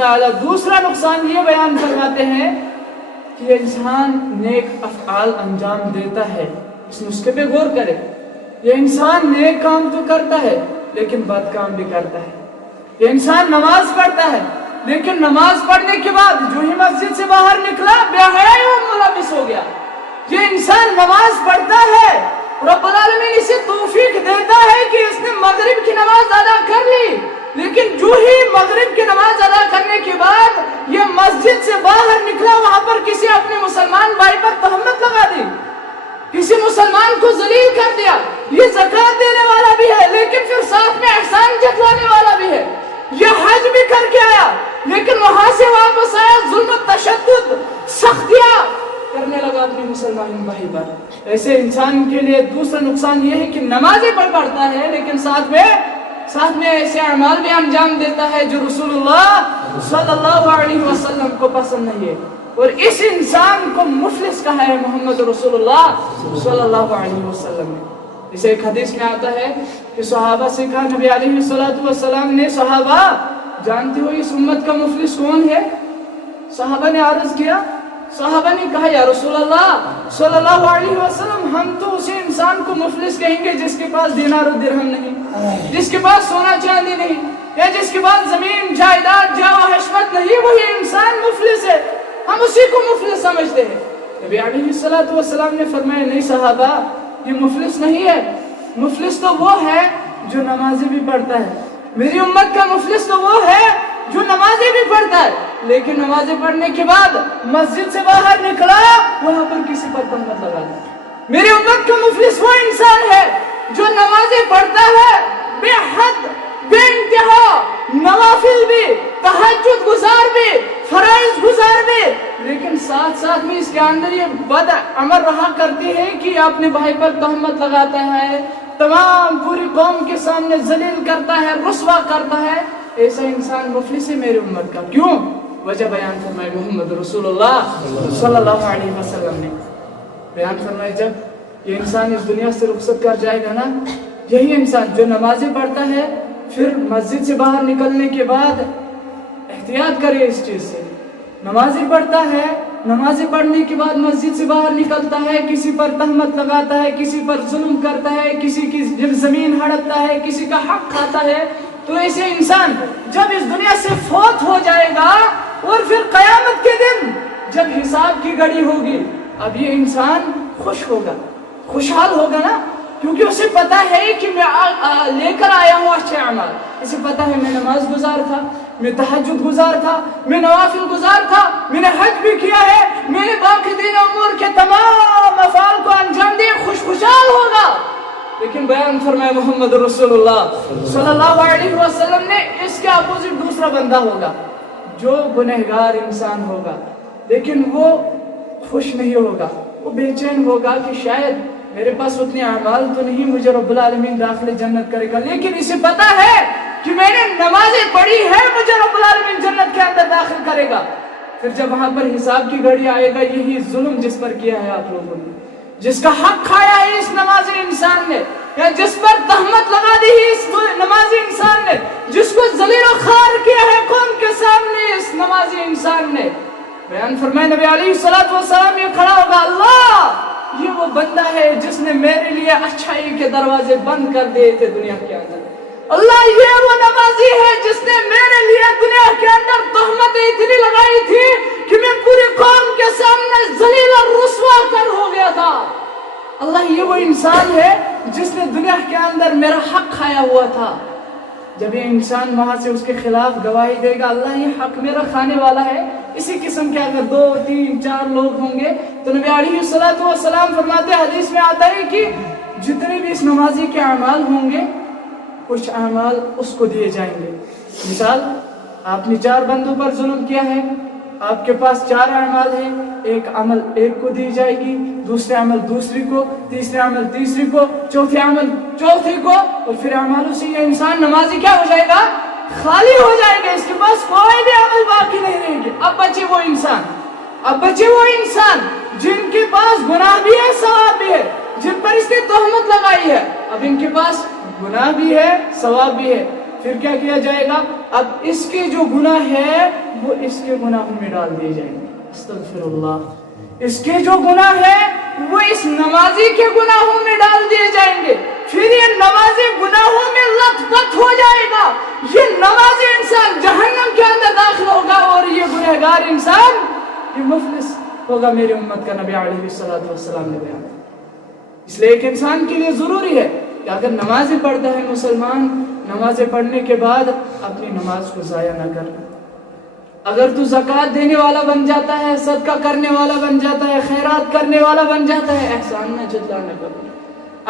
تعالیٰ دوسرا نقصان یہ بیان فرماتے ہیں کہ یہ انسان نیک افعال انجام دیتا ہے. اس نسخے پہ غور کرے. یہ انسان نیک کام تو کرتا ہے لیکن بد کام بھی کرتا ہے. یہ انسان نماز پڑھتا ہے لیکن نماز پڑھنے کے بعد جو ہی مسجد سے باہر نکلا بے حیائی میں ملوث ہو گیا. یہ انسان نماز پڑھتا ہے, رب العالمین اسے توفیق دیتا ہے کہ اس نے مغرب کی نماز ادا کر لی, لیکن جو ہی مغرب کی نماز ادا کرنے کے بعد یہ مسجد سے باہر نکلا, وہاں پر کسی اپنے مسلمان بھائی پر تہمت لگا دی, کسی مسلمان کو ذلیل کر دیا. یہ زکات دینے والا بھی ہے لیکن پھر ساتھ میں احسان جتلانے والا بھی ہے. یہ حج بھی کر کے آیا لیکن وہاں سے واپس آیا, ظلم و تشدد سختیاں کرنے لگا اپنے مسلمان بھائی پر. ایسے انسان کے لیے دوسرا نقصان یہ ہے کہ نمازیں پڑھتا ہے لیکن ساتھ میں ایسے اعمال بھی انجام دیتا ہے جو رسول اللہ صلی اللہ علیہ وسلم کو پسند نہیں ہے. اور اس انسان کو مفلس کہا ہے محمد رسول اللہ صلی اللہ علیہ وسلم نے. اسے ایک حدیث میں آتا ہے کہ صحابہ سے کہا, نبی علیہ السلام نے, صحابہ جانتے ہو اس امت کا مفلس کون ہے؟ صحابہ نے عرض کیا, صحابہ نے کہا یا رسول اللہ صلی اللہ علیہ وسلم, ہم تو اسی انسان کو مفلس کہیں گے جس کے پاس دینار و درہم نہیں, جس کے پاس سونا چاندی نہیں, یا جس کے پاس زمین جائیداد جاہ و حشمت نہیں, وہی انسان مفلس ہے, ہم اسی کو مفلس سمجھتے ہیں. نبی علیہ السلام نے فرمایا نہیں صحابہ, یہ مفلس نہیں ہے. مفلس تو وہ ہے جو نمازیں بھی پڑھتا ہے. میری امت کا مفلس تو وہ ہے جو نمازیں بھی پڑھتا ہے لیکن نمازیں پڑھنے کے بعد مسجد سے باہر نکلا, وہاں پر کسی پر تہمت لگا دی. میری امت کا مفلس وہ انسان ہے جو نمازیں پڑھتا ہے بے حد بے انتہا, نوافل بھی, تہجد گزار بھی, فرائض گزار بھی, لیکن ساتھ میں اس کے اندر یہ بد عمل رہا کرتی ہے کہ اپنے بھائی پر تہمت لگاتا ہے, تمام پوری قوم کے سامنے ذلیل کرتا ہے, رسوا کرتا ہے. ایسا انسان مفلس ہے میری امت کا. کیوں؟ وجہ بیان فرمائے محمد رسول اللہ صلی اللہ علیہ وسلم نے. بیان فرمائے جب یہ انسان اس دنیا سے رخصت کر جائے گا نا, یہی انسان جو نمازیں پڑھتا ہے پھر مسجد سے باہر نکلنے کے بعد احتیاط کرے اس چیز سے. نمازیں پڑھتا ہے, نمازیں پڑھنے کے بعد مسجد سے باہر نکلتا ہے, کسی پر تہمت لگاتا ہے, کسی پر ظلم کرتا ہے, کسی کی زمین ہڑپتا ہے, کسی کا حق کھاتا ہے, تو ایسے انسان جب اس دنیا سے فوت ہو جائے گا اور پھر قیامت کے دن جب حساب کی گھڑی ہوگی, اب یہ انسان خوش ہوگا, خوشحال ہوگا نا, کیونکہ اسے پتا ہے کہ میں لے کر آیا ہوں اچھے اعمال. اسے پتا ہے میں نماز گزار تھا, میں تہجد گزار تھا, میں نوافل گزار تھا, میں نے حج بھی کیا ہے, میں نے باقی دین امور کے تمام افعال کو انجام دیے, خوشحال ہوگا. لیکن بیان فرمائے محمد رسول اللہ صلی اللہ علیہ وسلم نے اس کے اپوزٹ دوسرا بندہ ہوگا جو گنہگار انسان ہوگا, لیکن وہ خوش نہیں ہوگا, وہ بے چین ہوگا کہ شاید میرے پاس اتنے اعمال تو نہیں, مجھے رب العالمین داخل جنت کرے گا, لیکن اسے پتا ہے کہ میں نے نمازیں پڑھی ہے, مجھے رب العالمین جنت کے اندر داخل کرے گا. پھر جب وہاں پر حساب کی گھڑی آئے گا, یہی ظلم جس پر کیا ہے آپ لوگوں نے, جس کا حق کھایا ہے اس نمازی انسان نے, یا جس پر تہمت لگا دی ہے اس نمازی انسان نے, جس کو ذلیل و خوار کیا ہے قوم کے سامنے اس نمازی انسان نے. بیان فرمائے نبی علیہ السلام یہ کھڑا ہوگا, اللہ یہ وہ بندہ ہے جس نے میرے لیے اچھائی کے دروازے بند کر دیے تھے دنیا کے اندر. اللہ یہ وہ نمازی ہے جس نے میرے لیے دنیا کے اندر تہمتیں اتنی لگائی تھی کہ میں پوری قوم کے سامنے ذلیل اور رسوا کر ہو گیا تھا. اللہ یہ وہ انسان ہے جس نے دنیا کے اندر میرا حق کھایا ہوا تھا. جب یہ انسان وہاں سے اس کے خلاف گواہی دے گا, اللہ یہ حق میرا کھانے والا ہے, اسی قسم کے اگر 2 3 4 لوگ ہوں گے تو نبی علیہ السلام فرماتے ہیں, حدیث میں آتا ہے کہ جتنے بھی اس نمازی کے اعمال ہوں گے کچھ اعمال اس کو دیے جائیں گے. مثال, آپ نے 4 بندوں پر ظلم کیا ہے, آپ کے پاس 4 اعمال ہیں, ایک عمل ایک کو دی جائے گی, دوسرے عمل دوسری کو, تیسرے عمل تیسری کو, چوتھے عمل چوتھی کو, اور پھر اعمالوں سے یہ انسان نمازی کیا ہو جائے گا, خالی ہو جائے گا, اس کے پاس کوئی بھی عمل باقی نہیں رہے گی. اب بچے وہ انسان جن کے پاس گناہ بھی ہے ثواب بھی ہے, جن پر اس نے تہمت لگائی ہے, اب ان کے پاس گناہ بھی ہے ثواب بھی ہے, پھر کیا کیا جائے گا؟ اب اس کے جو گناہ ہے وہ اس کے گناہوں میں ڈال دیے جائیں گے. استغفر اللہ. اس کے جو گناہ ہے وہ اس نمازی کے گناہوں میں ڈال دیے جائیں گے. پھر یہ نمازی گناہوں میں لت پت ہو جائے گا. یہ نمازی انسان جہنم کے اندر داخل ہوگا اور یہ گنہگار انسان یہ مفلس ہوگا. میری امت کا نبی علیہ الصلوۃ والسلام نے بیان. اس لیے ایک انسان کے لیے ضروری ہے کہ اگر نمازیں پڑھتا ہے مسلمان، نمازیں پڑھنے کے بعد اپنی نماز کو ضائع نہ کرنا. اگر تو زکوٰۃ دینے والا بن جاتا ہے، صدقہ کرنے والا بن جاتا ہے، خیرات کرنے والا بن جاتا ہے، احسان نہ جتلانا کرو.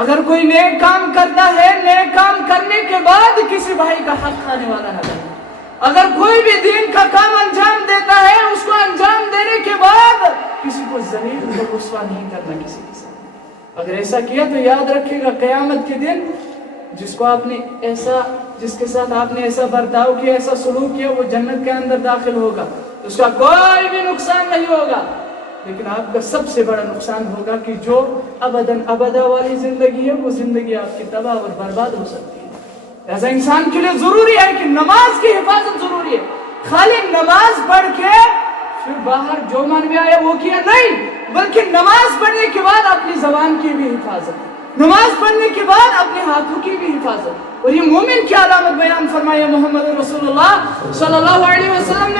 اگر کوئی نیک کام کرتا ہے، نیک کام کرنے کے بعد کسی بھائی کا حق کھانے والا نہ بنے. اگر کوئی بھی دین کا کام انجام دیتا ہے، اس کو انجام دینے کے بعد کسی کو ذلیل اور رسوا نہیں کرنا کسی کے ساتھ. اگر ایسا کیا تو یاد رکھے گا قیامت کے دن جس کے ساتھ آپ نے ایسا برتاؤ کیا، ایسا سلوک کیا، وہ جنت کے اندر داخل ہوگا. اس کا کوئی بھی نقصان نہیں ہوگا. لیکن آپ کا سب سے بڑا نقصان ہوگا کہ جو ابداً ابدا والی زندگی ہے، وہ زندگی آپ کی تباہ اور برباد ہو سکتی ہے. ایسا انسان کے لیے ضروری ہے کہ نماز کی حفاظت ضروری ہے. خالی نماز پڑھ کے پھر باہر جو من میں آیا وہ کیا نہیں، بلکہ نماز پڑھنے کے بعد اپنی زبان کی بھی حفاظت، نماز پڑھنے کے بعد اپنے ہاتھوں کی بھی حفاظت. اور یہ مومن کی علامت بیان فرمایا محمد رسول اللہ صلی اللہ علیہ وسلم نے.